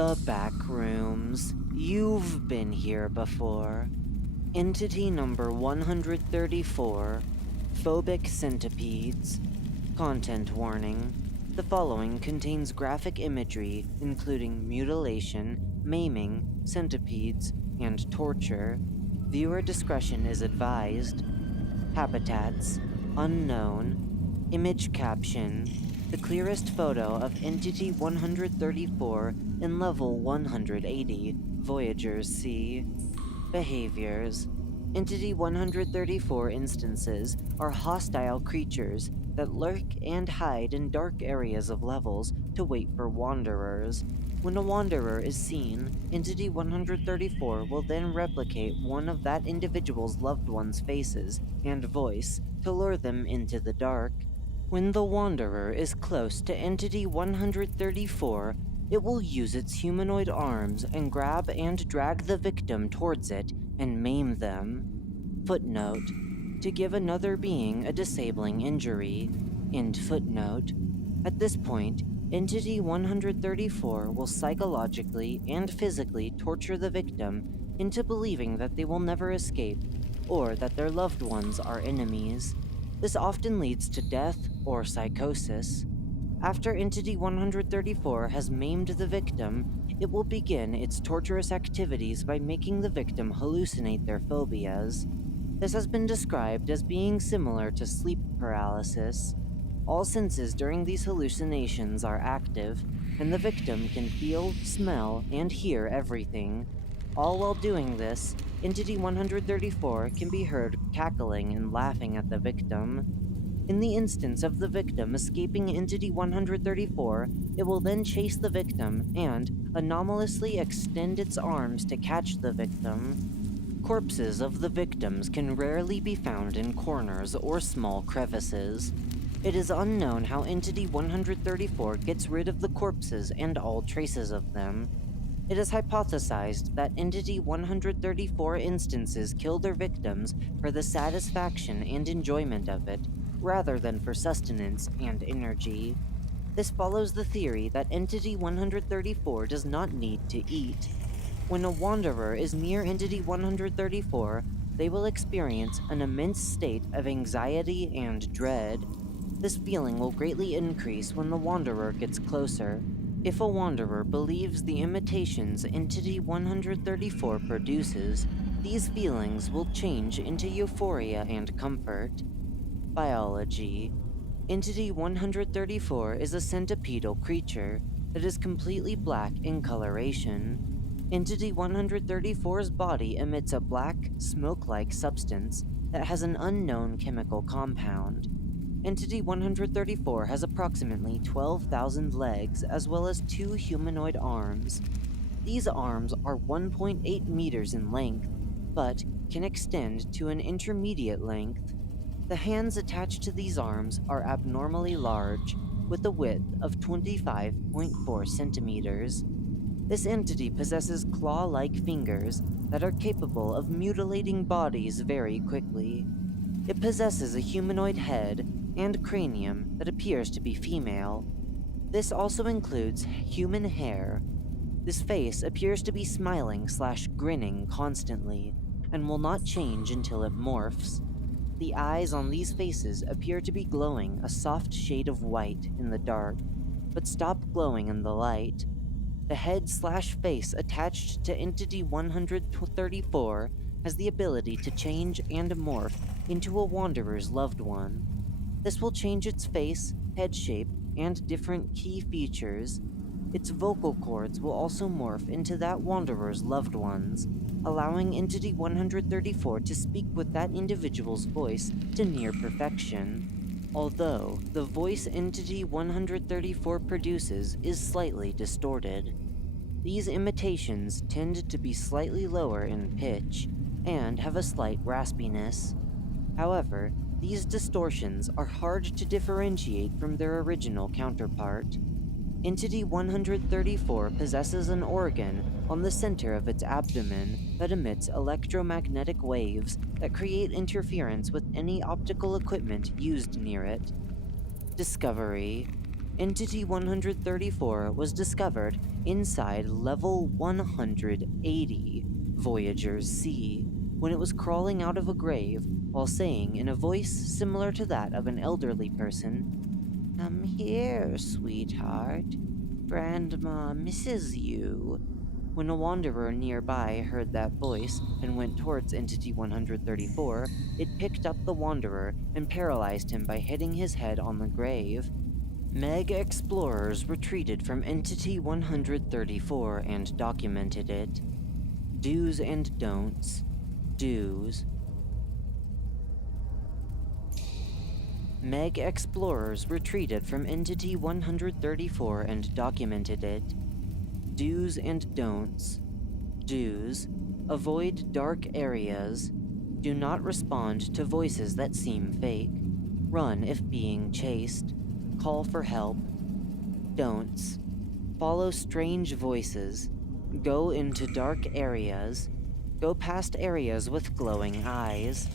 The Backrooms. You've been here before. Entity number 134, Phobic Centipedes. Content warning. The following contains graphic imagery including mutilation, maiming, centipedes, and torture. Viewer discretion is advised. Habitats: unknown. Image caption: the clearest photo of Entity 134 in level 180, Voyager C. Behaviors: Entity 134 instances are hostile creatures that lurk and hide in dark areas of levels to wait for wanderers. When a wanderer is seen, Entity 134 will then replicate one of that individual's loved one's faces and voice to lure them into the dark. When the wanderer is close to Entity 134, it will use its humanoid arms and grab and drag the victim towards it and maim them. Footnote: to give another being a disabling injury. End footnote. At this point, Entity 134 will psychologically and physically torture the victim into believing that they will never escape, or that their loved ones are enemies. This often leads to death or psychosis. After Entity 134 has maimed the victim, it will begin its torturous activities by making the victim hallucinate their phobias. This has been described as being similar to sleep paralysis. All senses during these hallucinations are active, and the victim can feel, smell, and hear everything. All while doing this, Entity 134 can be heard cackling and laughing at the victim. In the instance of the victim escaping Entity 134, it will then chase the victim and anomalously extend its arms to catch the victim. Corpses of the victims can rarely be found in corners or small crevices. It is unknown how Entity 134 gets rid of the corpses and all traces of them. It is hypothesized that Entity 134 instances kill their victims for the satisfaction and enjoyment of it, rather than for sustenance and energy. This follows the theory that Entity 134 does not need to eat. When a wanderer is near Entity 134, they will experience an immense state of anxiety and dread. This feeling will greatly increase when the wanderer gets closer. If a wanderer believes the imitations Entity 134 produces, these feelings will change into euphoria and comfort. Biology: Entity 134 is a centipedal creature that is completely black in coloration. Entity 134's body emits a black, smoke-like substance that has an unknown chemical compound. Entity 134 has approximately 12,000 legs as well as 2 humanoid arms. These arms are 1.8 meters in length, but can extend to an intermediate length. The hands attached to these arms are abnormally large, with a width of 25.4 centimeters. This entity possesses claw-like fingers that are capable of mutilating bodies very quickly. It possesses a humanoid head and cranium that appears to be female. This also includes human hair. This face appears to be smiling/grinning constantly, and will not change until it morphs. The eyes on these faces appear to be glowing a soft shade of white in the dark, but stop glowing in the light. The head/face attached to Entity 134 has the ability to change and morph into a wanderer's loved one. This will change its face, head shape, and different key features. Its vocal cords will also morph into that wanderer's loved ones, allowing Entity 134 to speak with that individual's voice to near perfection. Although the voice Entity 134 produces is slightly distorted. These imitations tend to be slightly lower in pitch and have a slight raspiness. However, these distortions are hard to differentiate from their original counterpart. Entity 134 possesses an organ on the center of its abdomen that emits electromagnetic waves that create interference with any optical equipment used near it. Discovery: Entity 134 was discovered inside level 180, Voyager's C, when it was crawling out of a grave while saying in a voice similar to that of an elderly person, "Come here, sweetheart. Grandma misses you." When a wanderer nearby heard that voice and went towards Entity 134, it picked up the wanderer and paralyzed him by hitting his head on the grave. Meg explorers retreated from Entity 134 and documented it. Do's and don'ts. Do's. Meg explorers retreated from Entity 134 and documented it. Do's and don'ts. Do's. Avoid dark areas. Do not respond to voices that seem fake. Run if being chased. Call for help. Don'ts. Follow strange voices. Go into dark areas. Go past areas with glowing eyes.